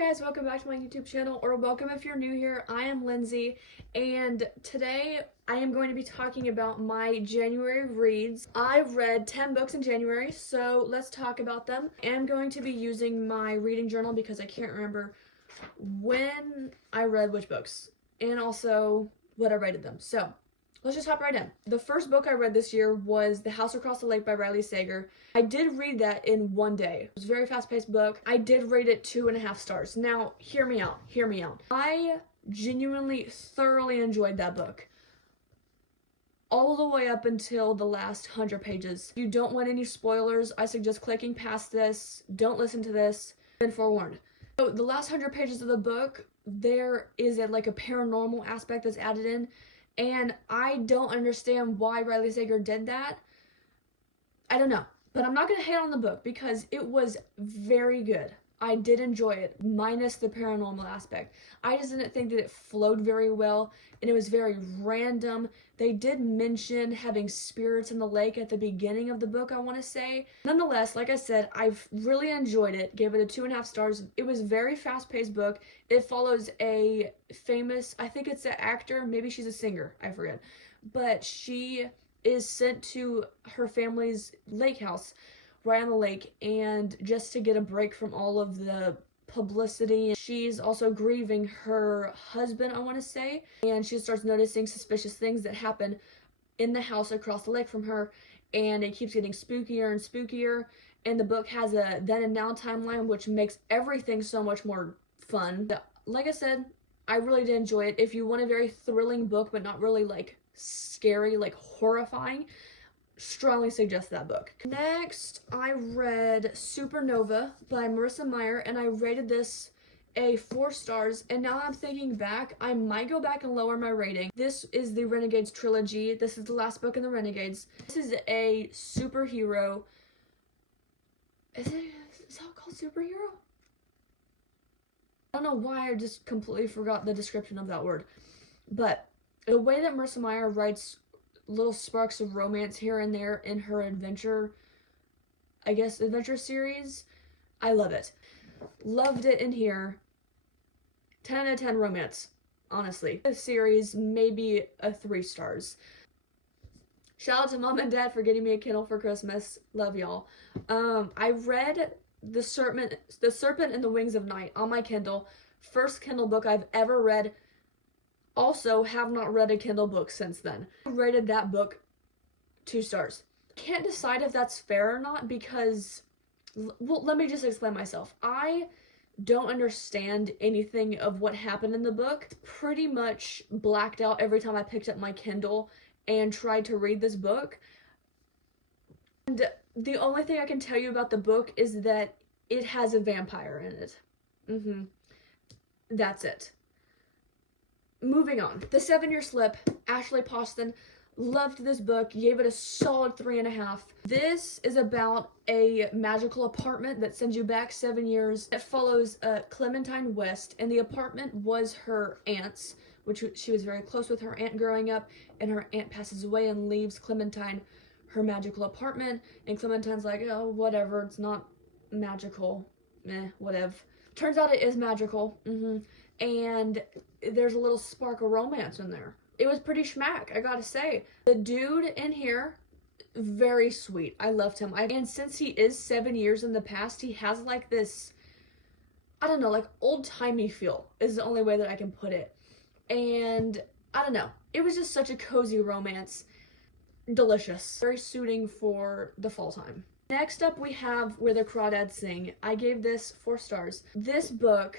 guys, welcome back to my YouTube channel, or welcome if you're new here. I am Lindsay, and today I am going to be talking about my January reads. I read 10 books in January, so let's talk about them. I am going to be using my reading journal because I can't remember when I read which books, and also what I rated them. So let's just hop right in. The first book I read this year was The House Across the Lake by Riley Sager. I did read that in one day. It was a very fast-paced book. I did rate it 2.5 stars. Now, hear me out. I genuinely, thoroughly enjoyed that book. All the way up until the last 100 pages. If you don't want any spoilers, I suggest clicking past this. Don't listen to this. Been forewarned. So the last 100 pages of the book, there is a paranormal aspect that's added in. And I don't understand why Riley Sager did that. I don't know. But I'm not going to hate on the book because it was very good. I did enjoy it, minus the paranormal aspect. I just didn't think that it flowed very well, and it was very random. They did mention having spirits in the lake at the beginning of the book, I want to say. Nonetheless, like I said, I've really enjoyed it. Gave it a 2.5 stars. It was a very fast-paced book. It follows a famous, I think it's an actor, maybe she's a singer, I forget. But she is sent to her family's lake house right on the lake, and just to get a break from all of the publicity. She's also grieving her husband, I want to say, and she starts noticing suspicious things that happen in the house across the lake from her, and it keeps getting spookier and spookier. And the book has a then and now timeline, which makes everything so much more fun. Like I said, I really did enjoy it. If you want a very thrilling book but not really scary, horrifying, strongly suggest that book. Next, I read Supernova by Marissa Meyer, and I rated this a 4 stars, and now I'm thinking back, I might go back and lower my rating. This is the Renegades trilogy. This is the last book in the Renegades. This is a superhero. Is that called superhero? I don't know why I just completely forgot the description of that word. But the way that Marissa Meyer writes little sparks of romance here and there in her adventure series, I love it. Loved it in here. 10 out of 10 romance, honestly. This series, maybe a 3 stars. Shout out to Mom and Dad for getting me a Kindle for Christmas. Love y'all. I read The Serpent and the Wings of Night on my Kindle. First Kindle book I've ever read. Also, have not read a Kindle book since then. I rated that book 2 stars. Can't decide if that's fair or not because, well, let me just explain myself. I don't understand anything of what happened in the book. Pretty much blacked out every time I picked up my Kindle and tried to read this book. And the only thing I can tell you about the book is that it has a vampire in it. That's it. Moving on. The 7-Year Slip, Ashley Poston. Loved this book. Gave it a solid 3.5. This is about a magical apartment that sends you back 7 years. It follows Clementine West, and the apartment was her aunt's, which she was very close with her aunt growing up, and her aunt passes away and leaves Clementine her magical apartment, and Clementine's like, oh, whatever, it's not magical. Whatever. Turns out it is magical. And there's a little spark of romance in there. It was pretty schmack, I gotta say. The dude in here, very sweet. I loved him. And since he is 7 years in the past, he has this, I don't know, old-timey feel is the only way that I can put it. And I don't know. It was just such a cozy romance. Delicious. Very suiting for the fall time. Next up we have Where the Crawdads Sing. I gave this 4 stars. This book,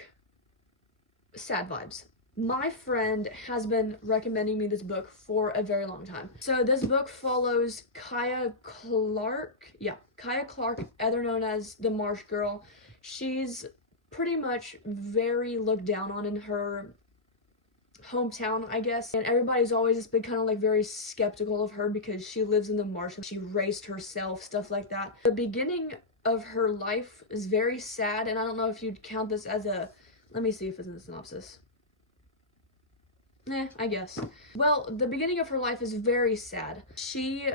sad vibes. My friend has been recommending me this book for a very long time. So this book follows Kaya Clark. Yeah, Kaya Clark, other known as the Marsh Girl. She's pretty much very looked down on in her hometown, I guess. And everybody's always just been kind of very skeptical of her because she lives in the marsh and she raised herself, stuff like that. The beginning of her life is very sad, and I don't know if you'd count this as a, let me see if it's in the synopsis. I guess. Well, the beginning of her life is very sad. She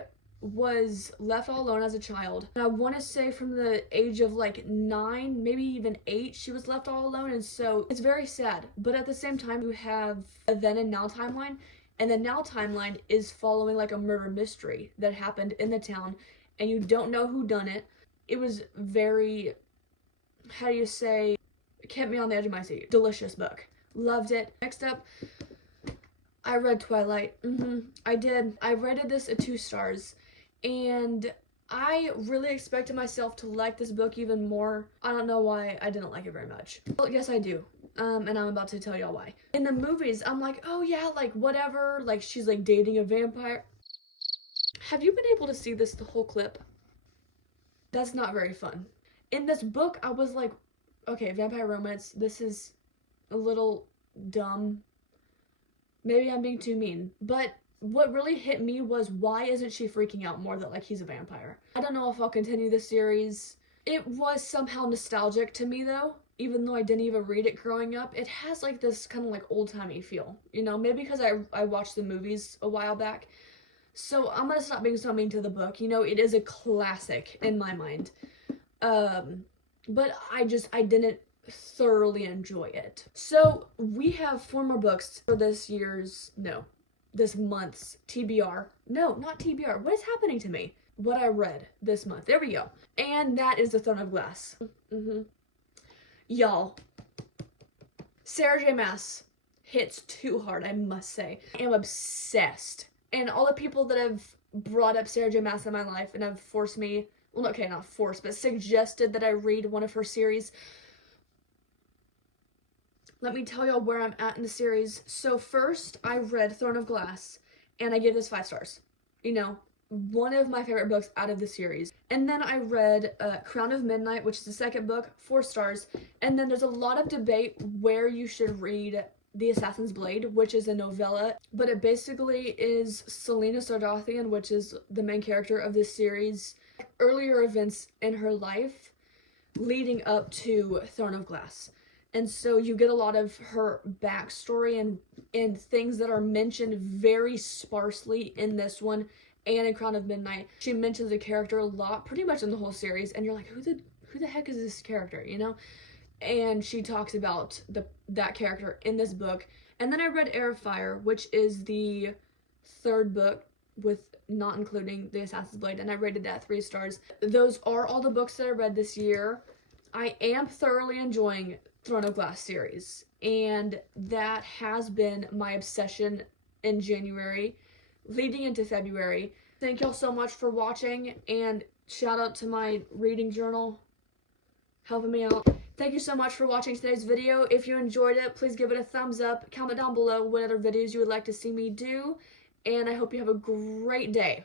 was left all alone as a child. And I want to say from the age of like 9, maybe even 8, she was left all alone. And so it's very sad. But at the same time, you have a then and now timeline. And the now timeline is following like a murder mystery that happened in the town. And you don't know who done it. It was very, how do you say, kept me on the edge of my seat. Delicious book. Loved it. Next up, I read Twilight. I did. I rated this a 2 stars. And I really expected myself to like this book even more. I don't know why I didn't like it very much. Well, yes, I do. And I'm about to tell y'all why. In the movies, I'm like, oh yeah, like whatever. Like she's like dating a vampire. Have you been able to see this, the whole clip? That's not very fun. In this book, I was like, okay, vampire romance, this is a little dumb. Maybe I'm being too mean. But what really hit me was, why isn't she freaking out more that like he's a vampire? I don't know if I'll continue the series. It was somehow nostalgic to me though, even though I didn't even read it growing up. It has like this kind of like old-timey feel, you know, maybe because I watched the movies a while back. So I'm gonna stop being so mean to the book. You know, it is a classic in my mind. But I didn't thoroughly enjoy it. So we have 4 more books for this month's TBR. No, not TBR. What is happening to me? What I read this month. There we go. And that is The Throne of Glass. Y'all, Sarah J. Maas hits too hard, I must say. I am obsessed. And all the people that have brought up Sarah J. Maas in my life and have forced me, well, okay, not forced, but suggested that I read one of her series. Let me tell y'all where I'm at in the series. So first, I read Throne of Glass, and I gave this 5 stars. You know, one of my favorite books out of the series. And then I read Crown of Midnight, which is the second book, 4 stars. And then there's a lot of debate where you should read The Assassin's Blade, which is a novella. But it basically is Selena Sardathian, which is the main character of this series, earlier events in her life leading up to Throne of Glass. And so you get a lot of her backstory and things that are mentioned very sparsely in this one and in Crown of Midnight. She mentions the character a lot, pretty much in the whole series, and you're like, who the heck is this character, you know? And she talks about that character in this book. And then I read Heir of Fire, which is the 3rd book, with not including The Assassin's Blade, and I rated that 3 stars. Those are all the books that I read this year. I am thoroughly enjoying Throne of Glass series, and that has been my obsession in January leading into February. Thank y'all so much for watching, and shout out to my reading journal helping me out. Thank you so much for watching today's video. If you enjoyed it, please give it a thumbs up. Comment down below what other videos you would like to see me do, and I hope you have a great day.